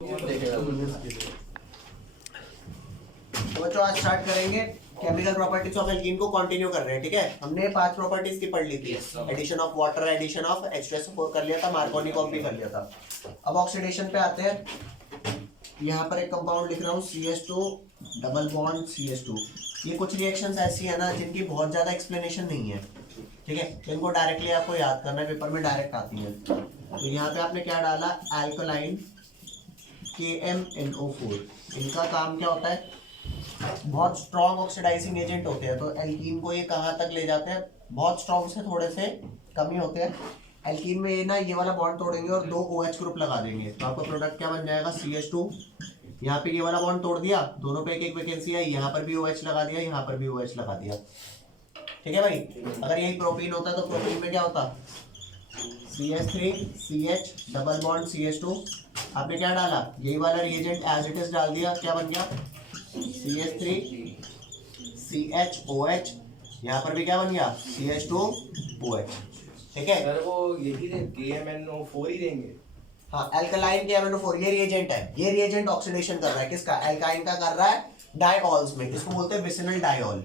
तो बच्चों आज स्टार्ट करेंगे केमिकल प्रॉपर्टीज ऑफ एल्कीन को कंटिन्यू कर रहे हैं। ठीक है, हमने 5 प्रॉपर्टीज की पढ़ ली थी। Addition of water, addition of H2SO4 कर लिया था, मार्कोनी कॉम्बी कर लिया था। अब ऑक्सीडेशन पे आते हैं। यहाँ पर एक कंपाउंड लिख रहा हूँ CH2 डबल बॉन्ड CH2। ये कुछ रिएक्शंस ऐसी है ना जिनकी बहुत ज्यादा एक्सप्लेनेशन नहीं है। ठीक है, इनको डायरेक्टली आपको याद करना है, पेपर में डायरेक्ट आती है। तो यहाँ पे आपने क्या डाला, एल्कलाइन KMNO4। इनका काम क्या होता है, बहुत स्ट्रॉन्ग ऑक्सीडाइजिंग एजेंट होते हैं। तो एल्कीन को ये कहाँ तक ले जाते हैं, बहुत स्ट्रॉन्ग से थोड़े से कम ही होते हैं। एल्कीन में ये ना ये वाला बॉन्ड तोड़ेंगे और 2 OH ग्रुप लगा देंगे, तो आपका प्रोडक्ट क्या बन जाएगा, CH2। यहाँ पे ये वाला बॉन्ड तोड़ दिया, दोनों पे एक एक वैकेंसी है, यहाँ पर भी OH लगा दिया, यहाँ पर भी OH लगा दिया। ठीक है भाई, अगर यही प्रोपीन होता तो प्रोपीन में क्या होता, CH3 CH double bond CH2। आपने क्या डाला, यही वाला रिएजेंट एज इट इज डाल दिया, क्या बन गया, CH3 CHOH। यहाँ पर भी क्या बन गया, CH2OH। ठीक है, सर वो यही KMNO4 ही देंगे। हाँ, एल्कलाइन KMNO4 ये रिएजेंट है। ये रिएजेंट ऑक्सीडेशन कर रहा है, किसका, एल्काइन का कर रहा है डायऑल्स में। इसको बोलते हैं विसिनल डायऑल।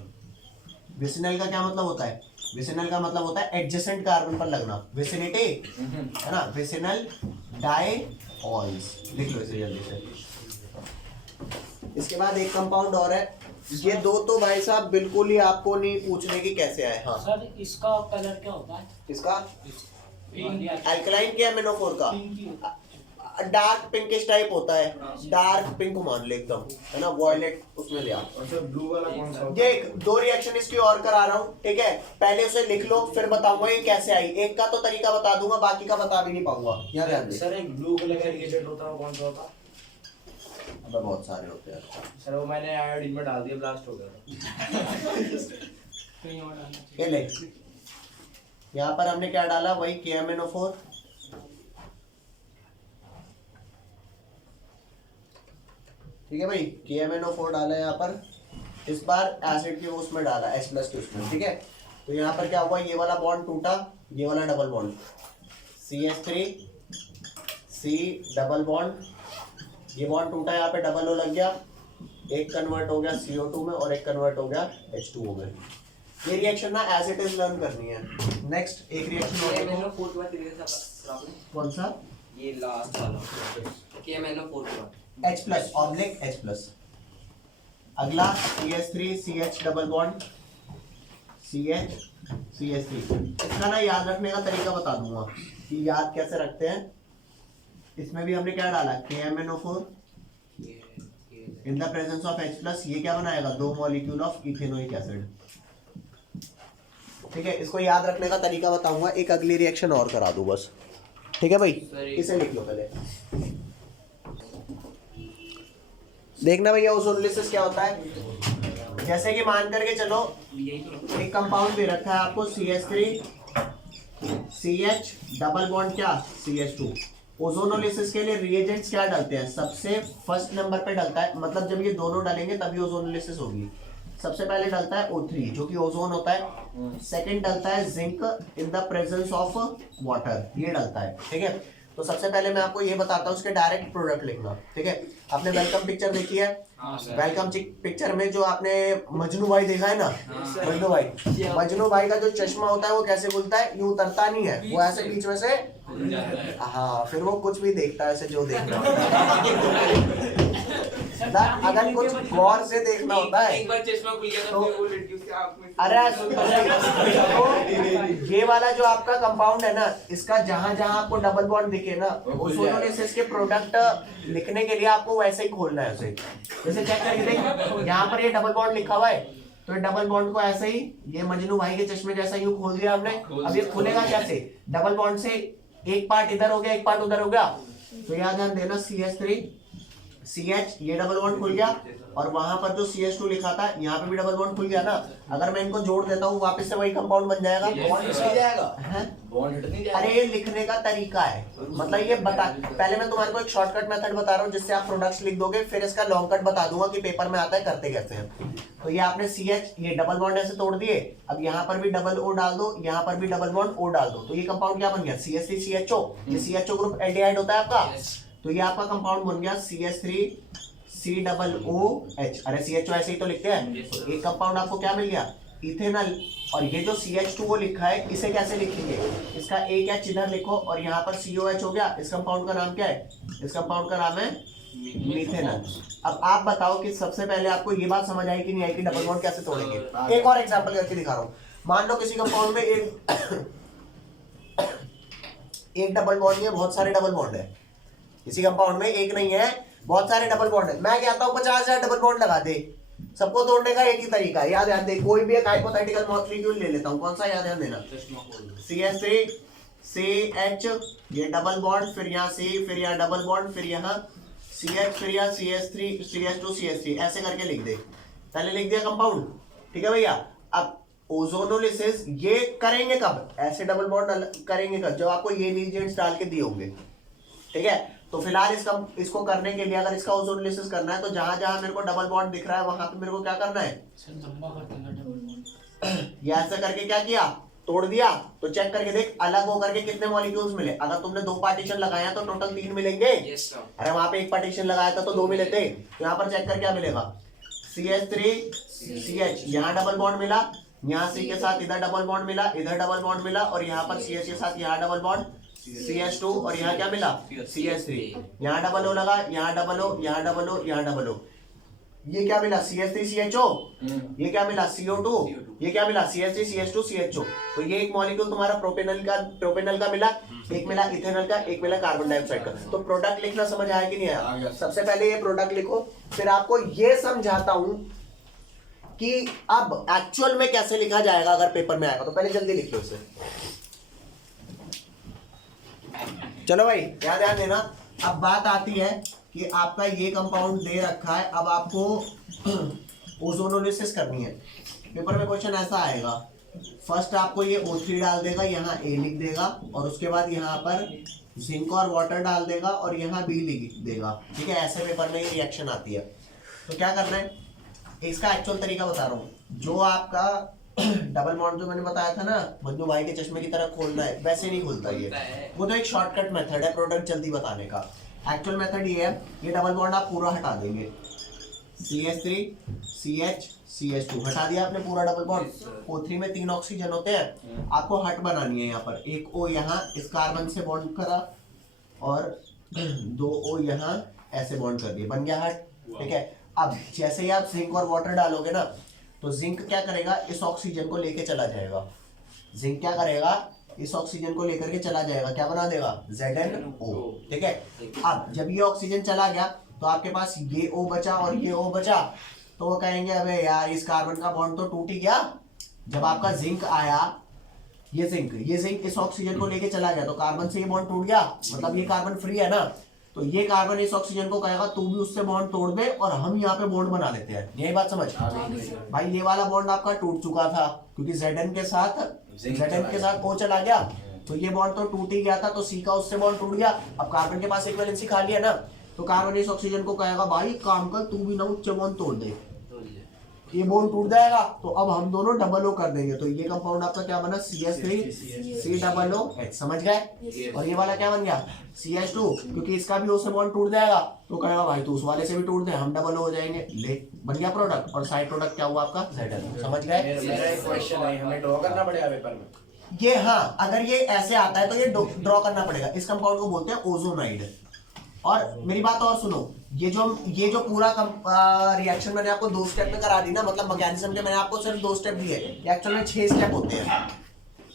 विसिनल का क्या मतलब होता है, विसिनल का मतलब होता है एडजेसेंट कार्बन पर लगना, विसिनिटी है ना, विसिनल डायऑल्स। लिख लो इसे जल्दी से। इसके बाद एक कंपाउंड और है, ये दो तो भाई साहब बिल्कुल ही आपको नहीं पूछने की कैसे आए। हाँ सर, इसका कलर क्या होता है? इसका एल्कलाइन KMNO4 का डार्क पिंकिश टाइप होता है, डार्क पिंक मान ले एकदम, है ना, वॉयलेट उसमें ले आओ। और सर ब्लू वाला कौन सा? देख, 2 रिएक्शन इसकी और करा रहा हूँ। ठीक है, पहले उसे लिख लो, फिर बताऊंगा ये कैसे आई। एक का तो तरीका बता दूंगा, बाकी का बता भी नहीं पाऊंगा। यहाँ ध्यान दे। सर एक ब्लू कलर का रिएजेंट होता है, वो कौन सा होता है? अबे बहुत सारे होते हैं। सर वो मैंने आयोडीन में डाल दिया, ब्लास्ट हो गया था। कहीं और डालना चाहिए। ये ले, यहाँ पर हमने क्या डाला, वही KMNO4। ठीक है भाई, KMNO4 डाला यहाँ पर। इस बार एसिड के उसमें डाला, H+ के उसमें। ठीक है, तो यहाँ पर क्या हुआ, ये वाला बॉन्ड टूटा, ये वाला double bond, CH3 C double bond, ये बॉन्ड टूटा, यहाँ पे डबल O लग गया, एक कन्वर्ट हो गया CO2 में और एक कन्वर्ट हो गया H2O में। ये रिएक्शन ना एज इट इज लर्न करनी है। नेक्स्ट एक रिएक्शन और देखो, कौन सा, ये लास्ट वाला KMNO4 का H+ ऑब्लिक H+। अगला CH3 CH double bond CH CH3। इसका ना याद रखने का तरीका बता दूंगा कि याद कैसे रखते हैं। इसमें भी हमने क्या डाला, KMNO4 in the presence of H+। ये क्या बनाएगा, 2 मॉलिक्यूल ऑफ इथेनोइक एसिड। ठीक है, इसको याद रखने का तरीका बताऊंगा, एक अगली रिएक्शन और करा दूं बस। ठीक है भाई, इसे लिख लो पहले। देखना भैया ओजोनोलिसिस क्या होता है। जैसे कि मान करके चलो, एक कंपाउंड दे रखा है आपको CH3 CH डबल बॉन्ड क्या CH2। ओजोनोलिसिस के लिए रिएजेंट्स क्या डालते हैं, सबसे फर्स्ट नंबर पे डलता है, मतलब जब ये दोनों डालेंगे तभी ओजोनोलिसिस होगी। सबसे पहले डलता है O3 जो कि ओजोन होता है। सेकंड डलता है zinc in the presence of water, ये डलता है। ठीक है, तो सबसे पहले मैं आपको ये बताता हूँ, उसके डायरेक्ट प्रोडक्ट लिखना। ठीक है, आपने वेलकम पिक्चर देखी है? वेलकम पिक्चर में जो आपने मजनू भाई देखा है ना, मजनू भाई का जो चश्मा होता है वो कैसे खुलता है, यूं उतरता नहीं है, वो ऐसे बीच में से, हाँ, फिर वो कुछ भी देखता है ऐसे, जो देखना होता है। अगर कुछ गौर से देखना होता है, एक बार चश्मा खुल गया तो फिर वो लड़की उसके आँख में। अरे तो ये वाला जो आपका कंपाउंड है ना, इसका जहां जहां आपको डबल बॉन्ड दिखे ना, ओजोनोलिसिस के प्रोडक्ट लिखने के लिए आपको वैसे ही खोलना है उसे। जैसे चेक करके देख, यहाँ पर ये डबल बॉन्ड लिखा हुआ है, तो ये डबल बॉन्ड को ऐसे ही, ये मजनू भाई के चश्मे जैसा यूं खोल दिया हमने। अब ये खुलेगा कैसे, डबल बॉन्ड से एक पार्ट इधर हो गया, एक पार्ट उधर हो गया। तो यहाँ ध्यान देना, CH3 CH ये डबल बॉन्ड खुल गया, और वहां पर जो CH2 लिखा था यहाँ पे भी डबल बॉन्ड खुल गया ना। अगर मैं इनको जोड़ देता हूँ वापस से वही कंपाउंड बन जाएगा, बॉन्ड हट जाएगा। अरे ये लिखने का तरीका है, मतलब ये बता, पहले मैं तुम्हारे को एक शॉर्टकट मेथड बता रहा हूँ जिससे आप प्रोडक्ट्स लिख दोगे, फिर इसका लॉन्ग कट बता दूंगा कि पेपर में आता है करते कैसे हैं। तो ये आपने CH ये डबल बॉन्ड ऐसे तोड़ दिए, अब यहाँ पर भी डबल O डाल दो, यहाँ पर भी डबल बॉन्ड O डाल दो, तो ये कंपाउंड क्या बन गया, CH3CHO। ये CHO ग्रुप एल्डिहाइड होता है आपका। तो ये आपका कंपाउंड बन गया CH3COOH। अरे CHO ऐसे ही तो लिखते हैं। एक कंपाउंड आपको क्या मिल गया, इथेनॉल। और ये जो CH2O लिखा है इसे कैसे लिखेंगे, इसका एक एच इधर लिखो और यहाँ पर COH हो गया। इस कंपाउंड का नाम क्या है, इस कंपाउंड का नाम है मीथेनॉल। अब आप बताओ कि सबसे पहले आपको ये बात समझ आई कि नहीं आई कि डबल बॉन्ड कैसे तोड़ेंगे। एक और एग्जांपल करके दिखा रहा हूँ। मान लो किसी कंपाउंड में एक डबल बॉन्ड है, बहुत सारे डबल बॉन्ड है। किसी कंपाउंड में एक नहीं है, बहुत सारे डबल बॉन्ड है। मैं कहता हूँ 50,000 डबल बॉन्ड लगा दे। सबको तोड़ने का एक ही तरीका है, याद ध्यान दे। कोई भी एक हाइपोथेटिकल मॉलिक्यूल ले लेता हूँ, कौन सा, याद ध्यान देना। CH3 CH, ये डबल बॉन्ड, फिर यहाँ C, फिर यहाँ डबल बॉन्ड, फिर यहाँ CH, फिर यहाँ CH3 CH2 CH3, ऐसे करके लिख दे। पहले लिख दिया कंपाउंड, ठीक है भैया। अब ओजोनोलिसिस ये करेंगे कब, ऐसे डबल बॉन्ड करेंगे कब, जब आपको ये रिएजेंट्स डाल के दिए होंगे, ठीक है। तो फिलहाल इसको करने के लिए अगर इसका ओजोनोलिसिस करना है तो जहां जहां मेरे को डबल बॉन्ड दिख रहा है वहां पे मेरे को क्या करना है, ये ऐसे करके क्या किया, तोड़ दिया। तो चेक करके देख अलग होकर के कितने मॉलिक्यूल्स मिले। अगर तुमने 2 पार्टीशन लगाया तो टोटल 3 मिलेंगे। अरे वहां पे 1 पार्टीशन लगाया था तो 2 मिले थे। तो यहाँ पर चेक कर क्या मिलेगा, CH3 CH, यहाँ डबल बॉन्ड मिला, यहाँ C के साथ इधर डबल बॉन्ड मिला, इधर डबल बॉन्ड मिला, और यहाँ पर CH के साथ यहाँ डबल बॉन्ड CH2, और यहाँ क्या मिला CH3, यहाँ डबल O लगा, यहाँ डबल O, यहाँ डबल O, यहाँ डबल O। ये क्या मिला CH3 CHO, ये क्या मिला CO2, ये क्या मिला CH3 CH2 CHO। तो ये एक मॉलिक्यूल तुम्हारा प्रोपेनल का मिला, एक मिला इथेनॉल का, एक मिला कार्बन डाइऑक्साइड का। तो प्रोडक्ट लिखना समझ आया कि नहीं आया। सबसे पहले ये प्रोडक्ट लिखो, फिर आपको ये समझाता हूं कि अब एक्चुअल में कैसे लिखा जाएगा अगर पेपर में आएगा। तो पहले जल्दी लिख लो इसे। चलो भाई ध्यान देना। अब बात आती है कि आपका ये कंपाउंड दे रखा है, अब आपको ओजोनोलिसिस करनी है। पेपर में क्वेश्चन ऐसा आएगा, फर्स्ट आपको ये O3 डाल देगा, यहाँ A लिख देगा, और उसके बाद यहाँ पर जिंक और वाटर डाल देगा और यहाँ B लिख देगा, ठीक है। ऐसे पेपर में ये रिएक्शन आती है। तो क्या करना है, इसका एक्चुअल तरीका बता रहा हूँ। जो आपका डबल बॉन्ड जो मैंने बताया था ना, मंजू भाई के चश्मे की तरह खोलना है, वैसे नहीं खुलता ये। वो तो एक शॉर्टकट मेथड है प्रोडक्ट जल्दी बताने का। एक्चुअल मेथड ये है, ये डबल बॉन्ड आप पूरा हटा देंगे, CH3 CH CH2 हटा दिया आपने पूरा डबल बॉन्ड। O3 में 3 ऑक्सीजन होते हैं, आपको हट बनानी है। यहाँ पर एक O यहाँ इस कार्बन से बॉन्ड करा और 2 O यहाँ ऐसे बॉन्ड कर दिए, बन गया हट, ठीक है। अब जैसे ही आप जिंक और वाटर डालोगे ना, तो जिंक क्या करेगा, इस ऑक्सीजन को लेके चला जाएगा। जिंक क्या करेगा, इस ऑक्सीजन को लेकर के चला जाएगा, क्या बना देगा ZnO, ठीक है। अब जब ये ऑक्सीजन चला गया तो आपके पास ये O बचा और ये O बचा, तो वो कहेंगे अबे यार इस कार्बन का बॉन्ड तो टूट ही गया। जब आपका जिंक आया, ये जिंक इस ऑक्सीजन को लेके चला गया तो कार्बन से ये बॉन्ड टूट गया, मतलब ये कार्बन फ्री है ना। तो ये कार्बन इस ऑक्सीजन को कहेगा तू भी उससे बॉन्ड तोड़ दे और हम यहाँ पे बॉन्ड बना लेते हैं। यही बात समझ भाई। ये वाला बॉन्ड आपका टूट चुका था क्योंकि Zn के साथ O चला गया, तो ये बॉन्ड तो टूट ही गया था, तो C का उससे बॉन्ड टूट गया। अब कार्बन के पास इक्विवेलेंसी खाली है ना, तो कार्बन इस ऑक्सीजन को कहेगा भाई काम कर तू भी ना उच्च बॉन्ड तोड़ दे, ये बॉन्ड टूट जाएगा। तो अब हम दोनों डबल O कर देंगे, तो ये कंपाउंड आपका क्या बना CH3 COOH, समझ गए। और ये वाला क्या बन गया CH2, क्योंकि इसका भी O से बॉन्ड टूट जाएगा, तो कहेगा भाई तू उस वाले से भी टूट दे, हम डबल O हो जाएंगे, ले बन गया प्रोडक्ट। और साइड प्रोडक्ट क्या हुआ आपका Zn, समझ गए। मेरा एक क्वेश्चन है, हमें ड्रॉ करना पड़ेगा पेपर में ये, हाँ अगर ये ऐसे आता है तो ये ड्रॉ करना पड़ेगा। इस कंपाउंड को बोलते हैं ओजोनाइड। और मेरी बात और सुनो, ये जो पूरा रिएक्शन मैंने आपको 2 स्टेप में करा दी ना, मतलब मैकेनिज्म के मैंने आपको सिर्फ 2 स्टेप दिए, एक्चुअल में 6 स्टेप होते हैं,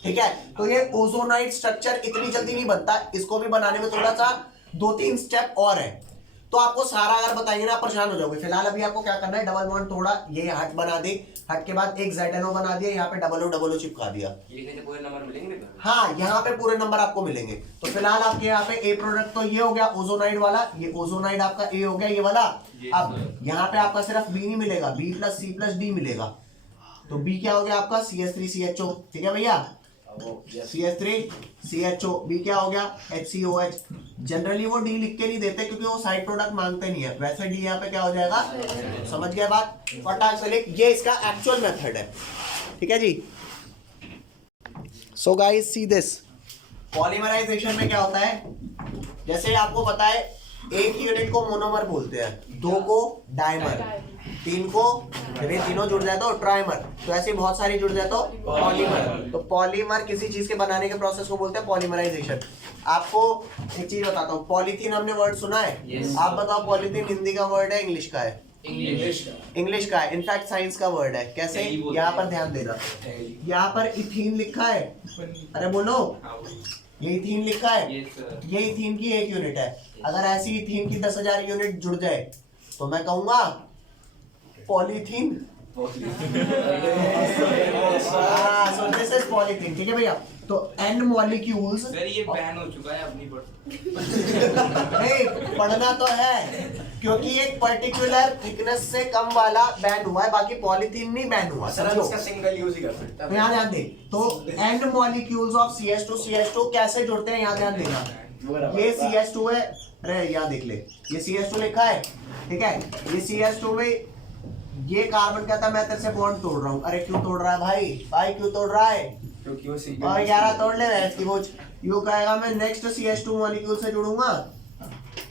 ठीक है। तो ये ओजोनाइड स्ट्रक्चर इतनी जल्दी नहीं बनता, इसको भी बनाने में थोड़ा सा 2-3 स्टेप और है। तो आपको सारा अगर बताएंगे ना परेशान हो जाओगे। फिलहाल अभी आपको क्या करना है, डबल बॉन्ड तोड़ा, ये हट बना दी, हट के बाद एक ZnO बना दिया, यहाँ पे डबल O चिपका दिया। पूरे नंबर मिलेंगे, हाँ यहाँ पे पूरे नंबर आपको मिलेंगे। तो फिलहाल आपके यहाँ पे ए प्रोडक्ट तो ये हो गया ओजोनाइड वाला, ये ओजोनाइड आपका ए हो गया ये वाला। अब यहाँ पे आपका सिर्फ बी नहीं मिलेगा, B+C+D मिलेगा। तो बी क्या हो गया आपका CH3 CHO, ठीक है भैया, CH3 CHO। बी क्या हो गया HCOH। जनरली वो डी लिख के नहीं देते क्योंकि वो साइड प्रोडक्ट मांगते नहीं है, वैसे डी यहाँ पे क्या हो जाएगा, समझ गए बात, फटाक से लिख। ये इसका एक्चुअल मेथड है, ठीक है जी। So guys see this, polymerization में क्या होता है, जैसे आपको पता है एक यूनिट को मोनोमर बोलते हैं, 2 को डाइमर, 3 को जब ये तीनों जुड़ जाए तो ट्राइमर, तो ऐसे बहुत सारी जुड़ जाए तो पॉलीमर। तो पॉलीमर किसी चीज के बनाने के प्रोसेस को बोलते हैं पॉलीमराइजेशन। आपको एक चीज बताता हूँ, पॉलीथीन हमने वर्ड सुना है? Yes. आप बताओ पॉलीथीन हिंदी का वर्ड है इंग्लिश का है? इंग्लिश इंग्लिश का है, इनफैक्ट साइंस का वर्ड है। कैसे? यहाँ पर ध्यान देना, यहाँ पर इथीन लिखा है, अरे बोलो, ये इथीन लिखा है, ये इथीन की एक यूनिट है। अगर ऐसी इथीन की 10,000 यूनिट जुड़ जाए तो मैं कहूंगा polythene. So this is polythene, ठीक है भैया। तो n मॉलिक्यूल्स, सर ये बैन हो चुका है अपनी पर। नहीं पढ़ना तो है, क्योंकि एक पर्टिकुलर थिकनेस से कम वाला बैन हुआ है, बाकी पॉलीथीन नहीं बैन हुआ। सर हम समझो, इसका सिंगल यूज ही कर सकते तो यहाँ ध्यान दे। तो n मॉलिक्यूल्स ऑफ CH2 कैसे जुड़ते हैं, यहाँ ध्यान देना। ये CH2 है, अरे यहाँ देख ले, ये CH2 लिखा है, ठीक है। ये CH2 में ये कार्बन कहता है मैं तेरे से बॉन्ड तोड़ रहा हूँ। अरे क्यों तोड़ रहा है भाई? भाई क्यों तोड़ रहा है? क्योंकि वो और 11 तोड़ ले रहा है इसकी बोझ। यू कहेगा मैं नेक्स्ट CH2 मॉलिक्यूल से जुड़ूंगा,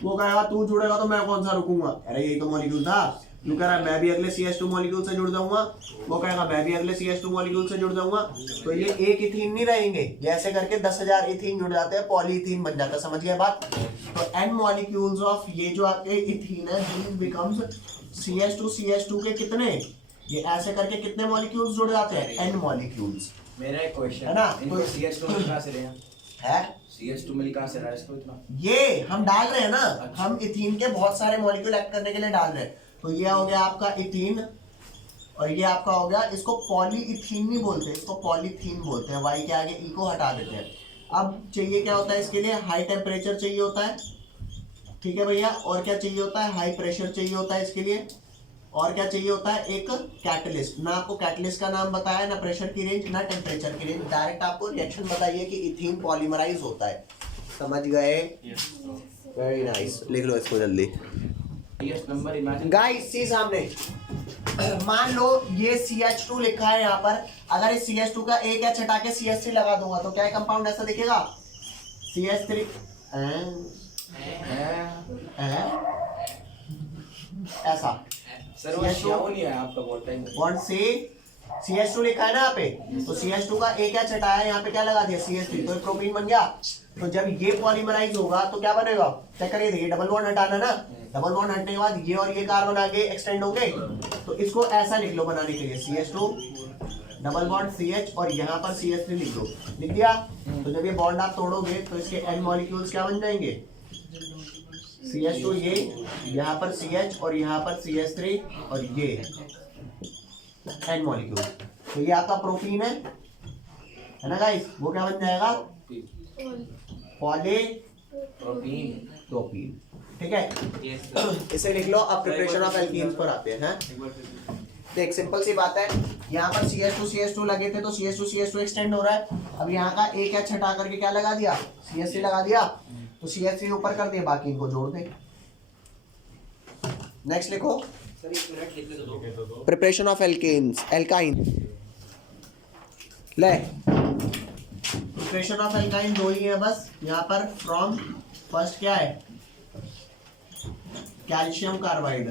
वो कहेगा तू जुड़ेगा तो मैं कौन सा रुकूंगा। अरे यही तो मॉलिक्यूल था। यू कह रहा है मैं भी अगले CH2 मॉलिक्यूल से जुड़ जाऊंगा, वो कहेगा मैं भी अगले CH2 मॉलिक्यूल से जुड़ जाऊंगा। तो ये एक इथीन नहीं रहेंगे, जैसे करके 10,000 इथीन जुड़ जाते हैं, पॉलीइथीन बन जाता है। समझ गया बात? तो n मॉलिक्यूल्स ऑफ ये जो आपके इथीन है, दीस बिकम्स CH2 के कितने, ये ऐसे करके कितने मॉलिक्यूल्स जुड़ जाते हैं? n molecules. मेरा एक क्वेश्चन है ना? इनको CH2 मिल कहां से रहे हैं? है CH2 मिल कहां से रहा है इसको इतना? ये हम डाल रहे हैं ना, हम इथीन के बहुत सारे मॉलिक्यूल एक्ट करने के लिए डाल रहे हैं। तो ये हो गया आपका इथीन, और ये आपका हो गया, इसको पॉलीइथीन नहीं बोलते, इसको पॉलीथीन बोलते हैं। वाई के आगे ई को हटा देते हैं। अब चाहिए क्या होता है इसके लिए? हाई टेम्परेचर चाहिए होता है, ठीक है भैया। और क्या चाहिए होता है? हाई प्रेशर चाहिए होता है इसके लिए। और क्या चाहिए होता है? एक कैटलिस्ट। ना आपको कैटलिस्ट का नाम बताया, ना प्रेशर की रेंज, ना टेम्परेचर की रेंज, डायरेक्ट आपको रिएक्शन बताइए कि इथीन पॉलीमराइज होता है। समझ गए? वेरी नाइस, लिख लो इसको जल्दी। नंबर इमेजिन गाइस सी सामने, मान लो ये CH2 लिखा है यहाँ पर, अगर इस CH2 का एक एच हटा के CH3 लगा दूंगा तो क्या कंपाउंड ऐसा दिखेगा? CH3 ऐसा। सर वो श्याओ नहीं है आपका बहुत टाइम। बॉन्ड से CH2 लिखा है ना यहाँ पे, तो CH2 का एक एच हटाया, यहाँ पे क्या लगा दिया? CH3, तो प्रोटीन बन गया। तो जब ये पॉलीमराइज होगा तो क्या बनेगा? चेक करिए, देखिए डबल बॉन्ड हटाना ना, डबल बॉन्ड हटने के बाद ये और ये कार्बन आगे एक्सटेंड होंगे। तो इसको ऐसा लिख लो बनाने के लिए, CH2 डबल बॉन्ड CH और यहाँ पर CH3 लिख दो। लिख दिया? तो जब ये बॉन्ड आप तोड़ोगे तो इसके n मॉलिक्यूल्स क्या बन जाएंगे? CH2 ये, यहाँ पर CH और यहाँ पर CH3 और ये n मॉलिक्यूल। तो ये आपका प्रोटीन है ना गाइस? वो क्या बन जाएगा? पॉलीप्रोपीन, ठीक है। इसे लिख लो। अब प्रिपरेशन ऑफ एल्कीन्स पर आते हैं। देख सिंपल सी बात है, यहाँ पर CH2 लगे थे तो CH2 एक्सटेंड हो रहा है। अब यहाँ का एक एच हटा करके क्या लगा दिया? CH3 लगा दिया। तो CH3 ऊपर कर दिया, बाकी इनको जोड़ दे। नेक्स्ट लिखो, सर 1 मिनट लिख दो। Preparation of alkenes, alkyne. ले, प्रिपरेशन ऑफ एल्काइन दो ही है बस यहाँ पर। फ्रॉम फर्स्ट क्या है? Calcium carbide,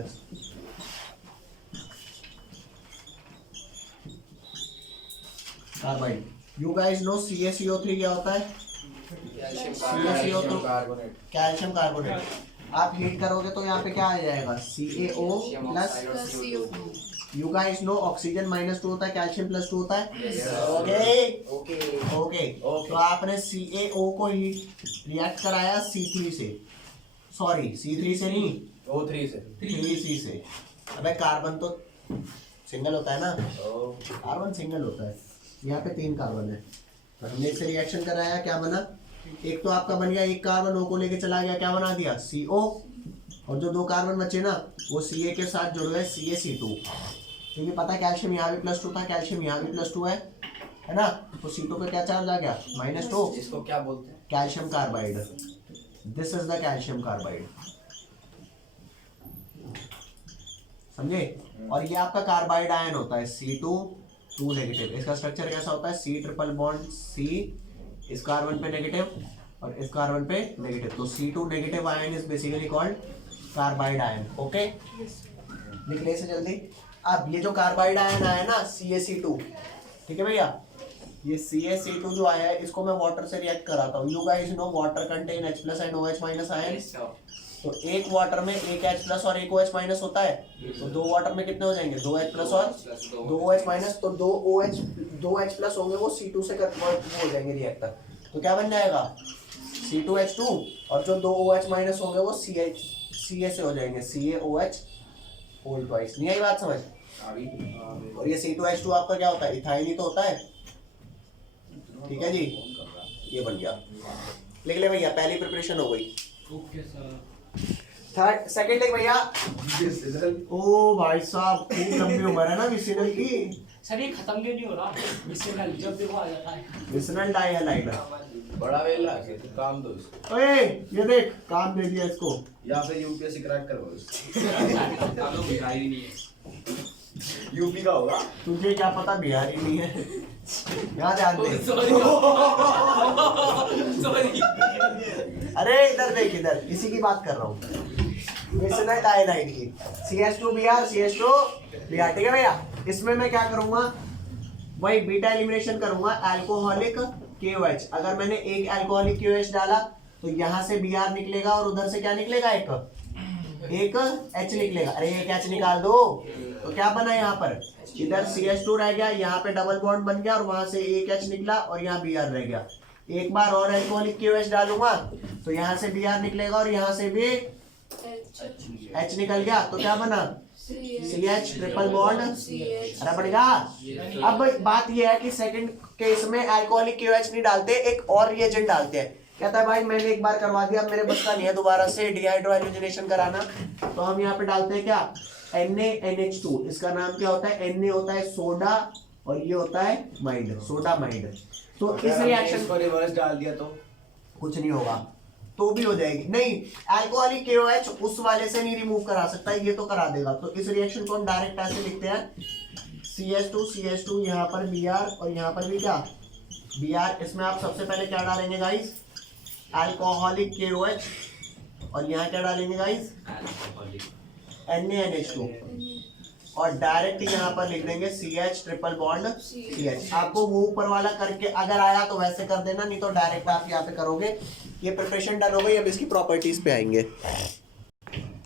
carbide. You guys know CaCO3 क्या होता है? CaCO2 carbonate. Calcium carbonate. आप हीट करोगे तो यहाँ पे क्या आ जाएगा? CaO plus. You guys know oxygen -2 होता है, कैल्शियम +2 होता है। ओके, तो आपने CaO को हीट रिएक्ट कराया C3 से, सॉरी C3 से नहीं, O3 से, 3C से। अबे कार्बन तो सिंगल होता है ना, कार्बन सिंगल होता है। यहाँ पे 3 कार्बन है, हमने इससे रिएक्शन कराया, क्या बना? एक तो आपका बन गया, एक कार्बन O को लेके चला गया, क्या बना दिया? CO। और जो 2 कार्बन बचे ना, वो Ca के साथ जुड़ गए CaC2, क्योंकि पता है कैल्शियम यहाँ भी +2 था, कैल्शियम यहाँ भी +2 है ना? तो C2 पे क्या चार्ज आ गया? -2। इसको क्या बोलते हैं? Calcium carbide. This is the calcium carbide, समझे? और ये आपका कार्बाइड आयन होता है C2 नेगेटिव। इसका स्ट्रक्चर कैसा होता है? C ट्रिपल बॉन्ड C, इस कार्बन पे नेगेटिव और इस कार्बन पे नेगेटिव, तो C2 negative ion is basically called carbide ion. Okay, लिख ले इसे जल्दी। अब ये जो कार्बाइड आयन आया ना CaC2, ठीक है भैया, ये CaC2 जो आया है इसको मैं वाटर से रिएक्ट कराता हूँ। You guys know water contain H+ and OH- ion. Yes, sir. तो एक वाटर में एक H+ और एक OH- होता है, तो दो वाटर में कितने हो जाएंगे, 2 H+ और 2 OH-, तो 2 H+ होंगे वो C2 से वो हो जाएंगे रिएक्टर, तो क्या बन जाएगा C2H2, और जो 2 OH- होंगे वो Ca से हो जाएंगे CaOH होल ट्वाइस। नहीं आई बात समझ? और ये C2H2 आपका क्या होता है, इथाइन ही तो होता है। ठीक है जी, ये बन गया, लिख ले भैया, पहली प्रिपरेशन हो गई। Okay sir. थर्ड सेकंड लिख भैया। ओ भाई साहब, खूब लंबी उम्र है ना विसिनल की। सर ये खत्म क्यों नहीं हो रहा? इससे कल जब देखो आ जाता है। विसिनल डाइहाइलाइड। बड़ा वेला है तो काम दो इसको। ओए ये देख, काम दे दिया इसको। या फिर यूपीएससी क्रैक करवाओ इसको। चालू बिहारी नहीं है। यूपी का होगा। तुझे क्या पता बिहारी नहीं है, यहाँ ध्यान दे। सॉरी। अरे इधर देख, इधर इसी की बात कर रहा हूँ, विसिनल डाइहाइलाइड की। CH2Br CH2 Br, ठीक है भैया। इसमें मैं क्या करूंगा, वही बीटा एलिमिनेशन करूंगा, अल्कोहलिक KOH। अगर मैंने एक अल्कोहलिक KOH डाला तो यहाँ से Br निकलेगा और उधर से क्या निकलेगा, एक H निकलेगा। अरे एक H निकाल दो, तो क्या बना यहाँ पर, इधर CH2 रह गया, यहाँ पे डबल बॉन्ड बन गया और वहां से एक H निकला और यहाँ Br रह गया। एक बार और अल्कोहलिक KOH डालूंगा तो यहाँ से Br निकलेगा और यहाँ से भी H निकल गया, तो क्या बना CH ट्रिपल बॉन्ड। अरे बढ़िया। अब बात ये है कि सेकंड केस में अल्कोहलिक KOH नहीं डालते, एक और रिएजेंट डालते हैं। कहता है भाई मैंने एक बार करवा दिया, अब मेरे बस का नहीं है दोबारा से डिहाइड्रो हाइड्रोजनेशन कराना, तो हम यहाँ पे डालते हैं क्या, NaNH2। इसका नाम क्या होता है, Na होता है सोडा और ये होता है माइड, सोडा माइड। तो इस रिएक्शन को रिवर्स डाल दिया तो कुछ नहीं होगा, तो भी हो जाएगी। नहीं, अल्कोहलिक KOH उस वाले से नहीं रिमूव करा सकता, ये तो करा देगा। तो इस रिएक्शन को हम डायरेक्ट ऐसे लिखते हैं, CH2 यहाँ पर Br और यहाँ पर भी क्या Br। इसमें आप सबसे पहले क्या डालेंगे गाइस, अल्कोहलिक KOH, और यहाँ क्या डालेंगे गाइस, NaNH2, और डायरेक्ट यहाँ पर लिख देंगे CH ट्रिपल बॉन्ड CH। आपको वो ऊपर वाला करके अगर आया तो वैसे कर देना, नहीं तो डायरेक्ट आप यहाँ पे करोगे। ये प्रिपरेशन डन हो गई, अब इसकी प्रॉपर्टीज पे आएंगे।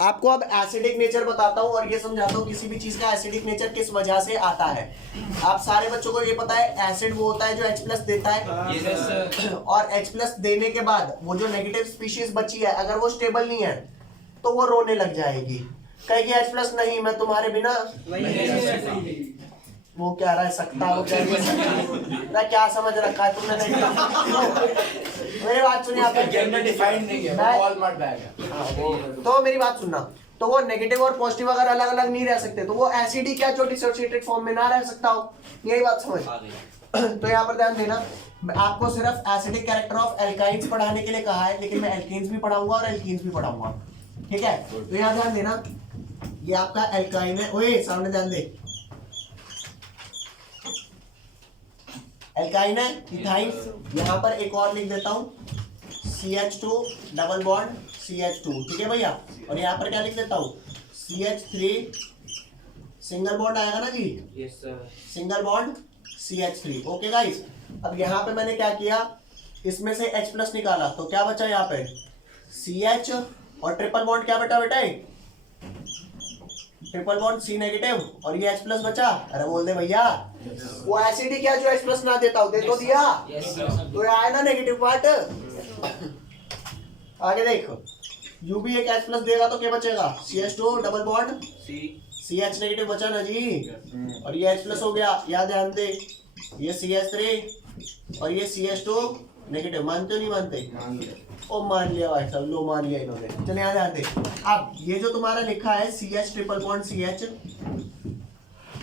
आपको अब एसिडिक नेचर बताता हूँ और ये समझाता हूँ किसी भी चीज का एसिडिक नेचर किस वजह से आता है। आप सारे बच्चों को ये पता है, एसिड वो होता है जो H+ देता है, और H+ देने के बाद वो जो नेगेटिव स्पीशीज बची है अगर वो स्टेबल नहीं है तो वो रोने लग जाएगी, कहेगी H+ नहीं, मैं तुम्हारे बिना वो क्या रहा है सकता हो क्या, क्या समझ रखा है तुमने मेरी बात सुनिए आप, जेंडर डिफाइंड नहीं है, वो वॉलमार्ट बैग है। तो मेरी बात सुनना, तो वो नेगेटिव और पॉजिटिव अगर अलग अलग नहीं रह सकते तो वो एसिड ही क्या जो डिसोसिएटेड फॉर्म में ना रह सकता हो, यही बात समझ। तो यहाँ पर ध्यान देना, आपको सिर्फ एसिडिक कैरेक्टर ऑफ एल्काइंस पढ़ाने के लिए कहा है, लेकिन मैं एल्कीन्स भी पढ़ाऊंगा और एल्कीन्स भी पढ़ाऊंगा, ठीक है। तो यहाँ ध्यान देना, ये आपका एल्काइन है, ओए सामने ध्यान दे, एल्काइन है इथाइन। यहाँ पर एक और लिख देता हूँ CH2 डबल बॉन्ड CH2, ठीक है भैया। और यहाँ पर क्या लिख देता हूँ CH3 सिंगल बॉन्ड आएगा ना जी, yes sir, single bond CH3। Okay guys, अब यहाँ पे मैंने क्या किया, इसमें से H+ निकाला तो क्या बचा यहाँ पे CH, और ट्रिपल बॉन्ड क्या बेटा बेटा, ट्रिपल बॉन्ड C नेगेटिव, और ये H+ बचा। अरे बोल दे भैया, वो एसिड ही क्या जो H+ ना देता हो, दे तो दिया, तो आया ना नेगेटिव पार्ट। आगे देखो, U भी एक H+ देगा तो क्या बचेगा, CH2 double bond CH negative बचा ना जी, और ये H+ हो गया। याद ध्यान दे, ये CH3 और ये CH2 नेगेटिव, मानते हो नहीं मानते? ओ मान लिया भाई सब, लो मान लिया इन्होंने। चलिए यहाँ ध्यान दे, अब ये जो तुम्हारा लिखा है CH ट्रिपल बॉन्ड CH,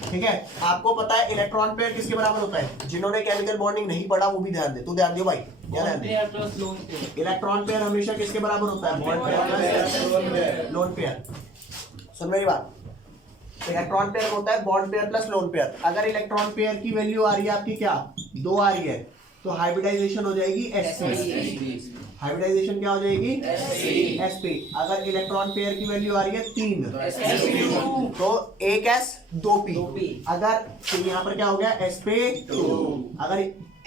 ठीक है। आपको पता है इलेक्ट्रॉन पेयर किसके बराबर होता है, जिन्होंने केमिकल बॉन्डिंग नहीं पढ़ा वो भी ध्यान दे, तू ध्यान दियो भाई, ध्यान दे। इलेक्ट्रॉन पेयर हमेशा किसके बराबर होता है, bond pair plus lone pair. सुन मेरी बात, इलेक्ट्रॉन पेयर होता है bond pair plus lone pair. अगर इलेक्ट्रॉन पेयर की वैल्यू आ रही है आपकी क्या 2 आ रही है, तो हाइब्रिडाइजेशन हो जाएगी Sp। हाइब्रिडाइजेशन क्या हो जाएगी sp। अगर इलेक्ट्रॉन पेयर की वैल्यू आ रही है 3 तो एक s 2p। अगर तो यहाँ पर क्या हो गया sp2। अगर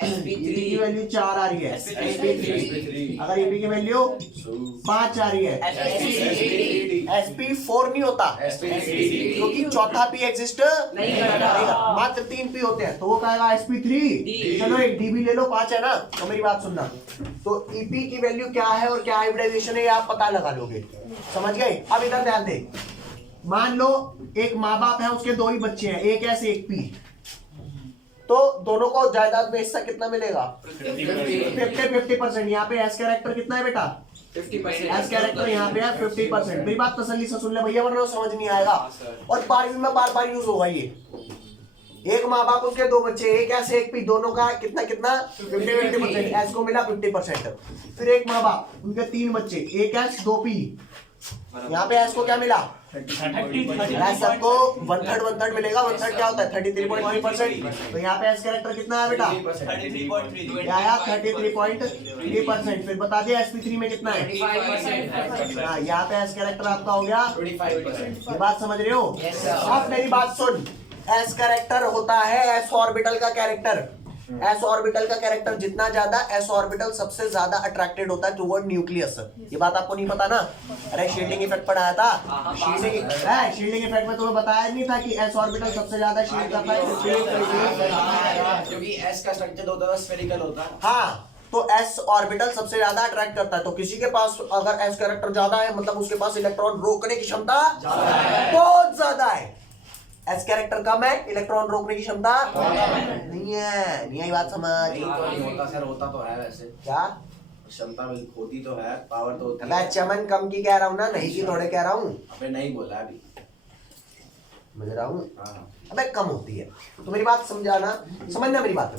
EP की वैल्यू 4 आ रही है sp3। अगर EP की वैल्यू 5 आ रही है sp4 नहीं होता क्योंकि चौथा p एग्जिस्ट नहीं करता, मात्र 3 p होते हैं, तो वो कहेगा sp3। चलो एक db ले लो, 5 है ना, तो मेरी बात सुनना। तो EP की वैल्यू क्या है और क्या हाइब्रिडाइजेशन है ये आप पता लगा लोगे, समझ गए। अब इधर ध्यान दे, मान लो एक माँ बाप है, उसके 2 ही बच्चे हैं, एक s एक p, तो दोनों को जायदाद में हिस्सा कितना मिलेगा 50-50%। यहाँ पे एस कैरेक्टर कितना है बेटा 50%। एस कैरेक्टर यहाँ पे है 50%। मेरी बात तसल्ली से सुन ले भैया, वरना समझ नहीं आएगा और 12वीं में बार बार यूज होगा ये। एक माँ बाप उसके 2 बच्चे, एक एस एक पी, दोनों का कितना कितना 50-50%। एस को मिला 50%। फिर एक माँ बाप उनके 3 बच्चे, एक एस 2 पी, यहाँ पे एस को क्या मिला 30। सबको 1/3 मिलेगा। 1/3 क्या होता है 33.3%। तो यहाँ पे एस कैरेक्टर कितना है बेटा 33.3। क्या आया 33.3%। फिर बता दिया sp3 में कितना है 25%। हाँ, यहाँ पे एस कैरेक्टर आपका हो गया 25%। ये बात समझ रहे हो। अब मेरी बात सुन, एस कैरेक्टर होता है एस ऑर्बिटल का कैरेक्टर। एस ऑर्बिटल का कैरेक्टर जितना ज्यादा, एस ऑर्बिटल सबसे ज्यादा अट्रैक्टेड होता है टुवर्ड न्यूक्लियस। ये बात आपको नहीं पता ना, अरे शील्डिंग इफेक्ट पढ़ाया था। शील्डिंग इफेक्ट में तुम्हें बताया नहीं था कि एस ऑर्बिटल सबसे ज्यादा शील्ड करता है क्योंकि एस का स्ट्रक्चर होता है स्फेरिकल होता है। हाँ, तो एस ऑर्बिटल सबसे ज्यादा अट्रैक्ट करता है। तो किसी के पास अगर एस कैरेक्टर ज्यादा है मतलब उसके पास इलेक्ट्रॉन रोकने की क्षमता बहुत ज्यादा है। एस कैरेक्टर कम है, इलेक्ट्रॉन रोकने की क्षमता नहीं है। नहीं आई बात समझ। नहीं तो नहीं होता सर, होता तो है वैसे। क्या क्षमता होती तो है, पावर तो होती मैं है। चमन कम की कह रहा हूँ ना, नहीं की थोड़े कह रहा हूँ। अबे नहीं बोला अभी। समझ रहा हूँ, हाँ। अबे कम होती है। तो मेरी बात समझाना, समझना मेरी बात।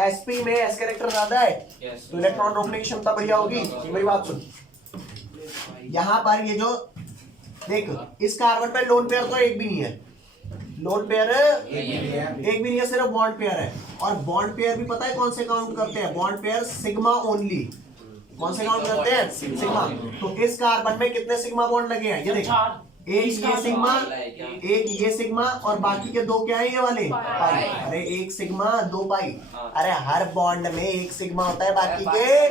एसपी में एस कैरेक्टर ज्यादा है तो इलेक्ट्रॉन रोकने की क्षमता बढ़िया होगी। मेरी बात सुन, यहाँ पर ये जो देख, इस कार्बन पे लोन पेयर तो एक भी नहीं है। लोन पेयर एक भी नहीं है, सिर्फ बॉन्ड पेयर है। और बॉन्ड पेयर भी पता है कौन से काउंट करते हैं, बॉन्ड पेयर सिग्मा ओनली। कौन से काउंट करते हैं सिग्मा। तो इस कार्बन में कितने सिग्मा बॉन्ड लगे हैं, ये देख, एक ये सिग्मा, एक ये सिग्मा और बाकी के 2 क्या है ये वाले पाई। अरे 1 सिग्मा 2 पाई। अरे हर बॉन्ड में 1 सिग्मा होता है, बाकी के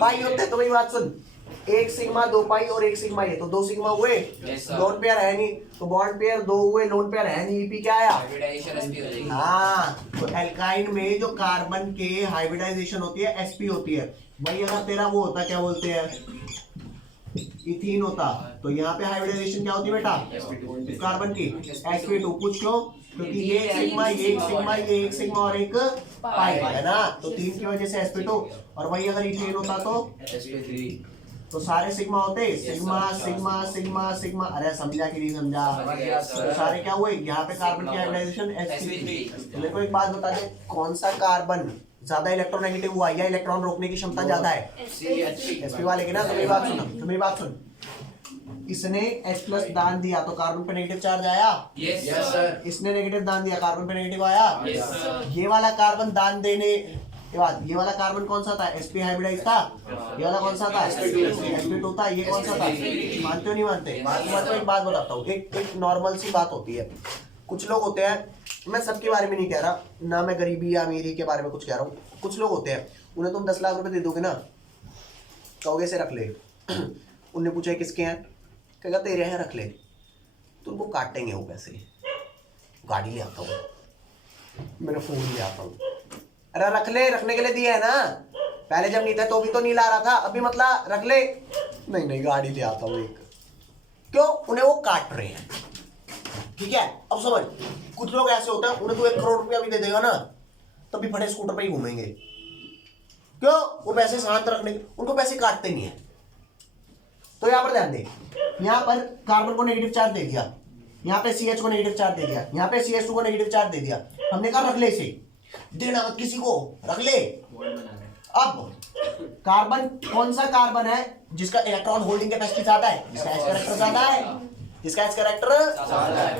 पाई होते हैं। तो मेरी बात सुन, 1 सिग्मा 2 पाई और 1 सिग्मा ये, तो 2 सिग्मा हुए। लोन पेयर है नहीं तो बॉन्ड पेयर 2 हुए, लोन पेयर है नहीं, ईपी क्या आया हाइब्रिडाइजेशन sp हो जाएगी। हाँ। तो एल्काइन में जो कार्बन के हाइब्रिडाइजेशन होती है sp होती है। वही अगर तेरा वो होता क्या बोलते हैं इथीन होता, तो यहाँ पे हाइब्रिडाइजेशन क्या होती है बेटा कार्बन की sp2। पूछ क्यों, क्योंकि ये एक सिग्मा, ये एक सिग्मा, ये एक सिग्मा और एक पाई है ना, तो 3 की वजह से sp2। और वही अगर इथेन होता sp3 तो सारे सिग्मा होते, सिग्मा सिग्मा सिग्मा सिग्मा। अरे समझा कि नहीं समझा, तो सारे क्या हुए यहाँ पे कार्बन की हाइब्रिडाइजेशन sp3। मेरे को एक बात बता दे, कौन सा कार्बन ज्यादा इलेक्ट्रोनेगेटिव हुआ या इलेक्ट्रॉन रोकने की क्षमता ज्यादा है sp वाले की ना। तो मेरी बात सुन, तो मेरी बात सुन, इसने H+ दान दिया तो कार्बन पे नेगेटिव चार्ज आया। Yes yes sir. इसने नेगेटिव दान दिया, कार्बन पे नेगेटिव आया। Yes sir. ये वाला कार्बन दान देने के बाद ये वाला कार्बन कौन सा था sp हाइब्रिडाइज था। ये वाला कौन सा था sp2 था। ये कौन सा था, मानते हो नहीं मानते। मैं तो एक बात बताता हूँ, एक नॉर्मल सी बात होती है। कुछ लोग होते हैं, मैं सबके बारे में नहीं कह रहा ना, मैं गरीबी या अमीरी के बारे में कुछ कह रहा हूँ। कुछ लोग होते हैं, उन्हें तुम 10 लाख रुपए दे दोगे ना, कहोगे से रख ले। उनने पूछा किसके हैं, कहेगा तेरे हैं रख ले। तो उनको काटेंगे वो पैसे। गाड़ी ले आता हूँ, मेरा फोन ले आता हूँ। अरे रख ले, रखने के लिए दिया है ना, पहले जब नहीं था तो भी तो नहीं ला रहा था, अभी मतलब रख ले। नहीं नहीं गाड़ी ले आता हूँ एक। क्यों, उन्हें वो काट रहे हैं। ठीक है, अब समझ, कुछ लोग ऐसे होते हैं, उन्हें तो 1 करोड़ रुपया भी दे देगा ना तब भी फटे स्कूटर पे ही घूमेंगे। क्यों, वो पैसे शांत रखने, उनको पैसे काटते नहीं है। तो यहाँ पर ध्यान दे, यहाँ पर कार्बन को नेगेटिव चार्ज दे दिया, यहाँ पे CH को नेगेटिव चार्ज दे दिया, यहाँ पे CH2 को नेगेटिव चार्ज दे दिया। हमने कहा रख ले इसे, देना मत किसी को, रख ले। अब कार्बन कौन सा कार्बन है जिसका इलेक्ट्रॉन होल्डिंग कैपेसिटी ज्यादा है, जिसका एच कैरेक्टर ज्यादा है, जिसका एच कैरेक्टर।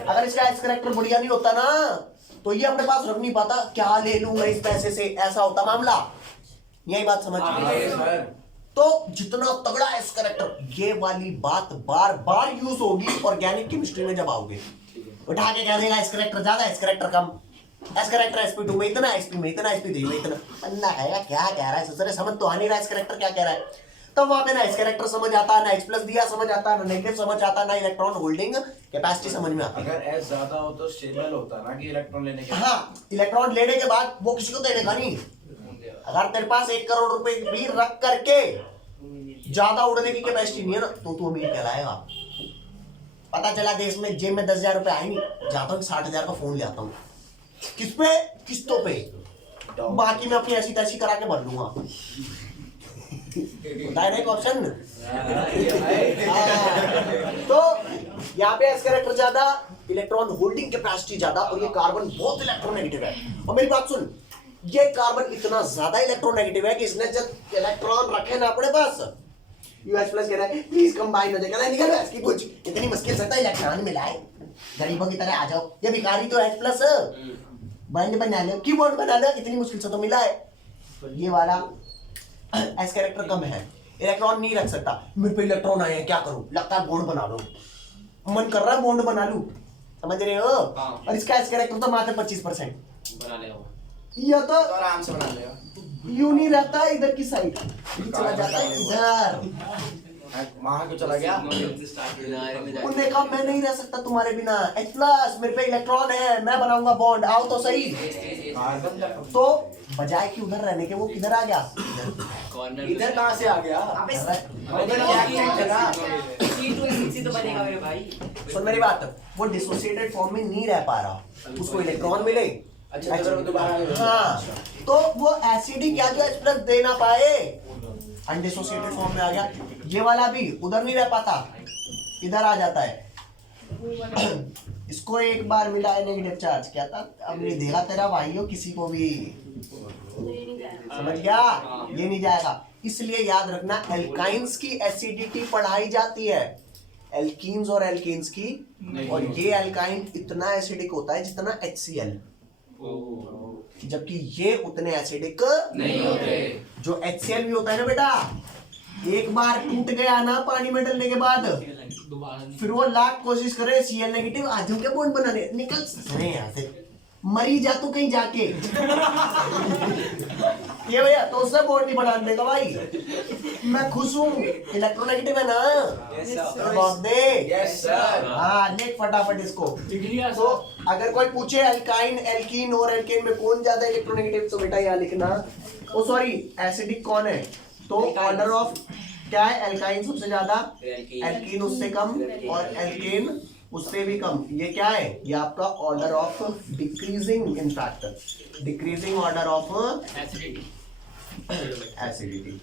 अगर इसका एच कैरेक्टर बढ़िया नहीं होता ना तो ये अपने पास रख नहीं पाता, क्या ले लूंगा इस पैसे से, ऐसा होता मामला। यही बात समझ। तो जितना तगड़ा एस कैरेक्टर, ये वाली बात बार बार यूज होगी ऑर्गेनिक केमिस्ट्री में जब आओगे। उठा के कह देगा एस कैरेक्टर ज्यादा, एस कैरेक्टर कम, एस कैरेक्टर sp2 में इतना, sp में इतना, sp3 में इतना। अन्ना कहेगा क्या कह रहा है ससुरे, समझ तो आ नहीं रहा एस कैरेक्टर क्या कह रहा है। तब वहां पे ना एस कैरेक्टर समझ आता, ना एक्स प्लस दिया समझ आता, ना नेगेटिव समझ आता, ना इलेक्ट्रॉन होल्डिंग कैपेसिटी समझ में आती। अगर एस ज्यादा हो तो स्टेबल होता ना कि इलेक्ट्रॉन लेने के। हाँ, इलेक्ट्रॉन लेने के बाद वो किसी को देने का नहीं। अगर तेरे पास 1 करोड़ रुपए भी रख करके ज्यादा उड़ने की कैपेसिटी नहीं है ना, तो तू अमीर कहलाएगा। पता चला देश में जेब में 10,000 रुपए आए नहीं, जाता हूँ 60,000 का फोन ले आता हूँ। किस पे? किस्तों पे, बाकी मैं अपनी ऐसी तैसी करा के भर लूंगा। Direct option. तो यहाँ पे एस कैरेक्टर ज्यादा, इलेक्ट्रॉन होल्डिंग कैपेसिटी ज्यादा, और ये कार्बन बहुत इलेक्ट्रोनेगेटिव है। और मेरी बात सुन, ये कार्बन इतना ज्यादा इलेक्ट्रोनेगेटिव है कि इसने जब इलेक्ट्रॉन रखे ना अपने पास, यूएच प्लस कह रहा है प्लीज कंबाइन हो जाएगा, निकल इसकी कुछ इतनी मुश्किल से तो इलेक्ट्रॉन मिलाए, गरीबों की तरह आ जाओ, ये भिखारी तो एच प्लस बाइंड बना लो, कीबोर्ड बना लो, इतनी मुश्किल से तो मिला है। तो ये वाला एस कैरेक्टर कम है, इलेक्ट्रॉन नहीं रख सकता। मेरे पे इलेक्ट्रॉन आए हैं, क्या करूं, लगता है बॉन्ड बना लो, मन कर रहा है बॉन्ड बना लूं, समझ रहे हो। और इसका एस कैरेक्टर तो मात्र 25% बना लेगा वो। ये तो आराम से बना लेगा। यूं नहीं रहता है इधर की साइड, चला जाता है इधर। वहां क्यों चला गया? उन्होंने कहा मैं नहीं रह सकता तुम्हारे बिना, H प्लस मेरे पे इलेक्ट्रॉन है, मैं बनाऊंगा बॉन्ड, आओ तो सही। कार्बन का तो बजाय कि उधर रहने के वो किधर आ गया, कॉर्नर इधर कहां से आ गया? तो बनेगा मेरे भाई। सुन मेरी बात, वो डिसोसिएटेड फॉर्म में नहीं रह पा रहा, उसको इलेक्ट्रॉन मिले। अच्छा दोबारा। हाँ, तो वो एसिडिक या जो H प्लस दे ना पाए, अनडिसोसिएटेड फॉर्म में आ गया। ये वाला भी उधर नहीं रह पाता, इधर आ जाता है। इसको एक बार मिला है नेगेटिव चार्ज, क्या था, अब नहीं देगा तेरा भाइयों किसी को भी, समझ गया, ये नहीं जाएगा। इसलिए याद रखना एल्काइंस की एसिडिटी पढ़ाई जाती है, एल्कीन्स और एल्केन्स की, और ये एल्काइन इतना एसिडिक होता है जितना HCl, जबकि ये उतने एसिडिक नहीं होते। जो HCl भी होता है ना बेटा, एक बार टूट गया ना पानी में डालने के बाद, फिर वो लाख कोशिश करे Cl नेगेटिव आज हम क्या बॉन्ड बनाने, निकल सरे यहाँ से, मरी जा तू कहीं जाके। ये भैया तो उससे बॉन्ड नहीं बनाने देगा भाई, मैं खुश हूँ, इलेक्ट्रोनेगेटिव है ना, बहुत दे। Yes sir. हाँ लिख फटाफट इसको। तो अगर कोई पूछे अल्काइन, एल्कीन और एल्केन में कौन ज्यादा इलेक्ट्रोनेगेटिव, तो बेटा यहाँ लिखना, ओ सॉरी एसिडिक कौन है, तो ऑर्डर ऑफ क्या है, एल्काइन सबसे ज्यादा, एल्कीन उससे कम, और एल्केन उससे भी कम। ये क्या है, ये आपका order of decreasing, in fact decreasing order of acidity.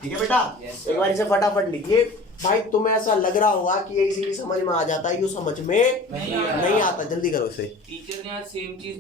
ठीक है बेटा, एक बार इसे फटाफट लिखिए। भाई तुम्हें ऐसा लग रहा होगा कि ये इजीली समझ में आ जाता है, यू समझ में नहीं आता, जल्दी करो इसे। टीचर ने आज सेम चीज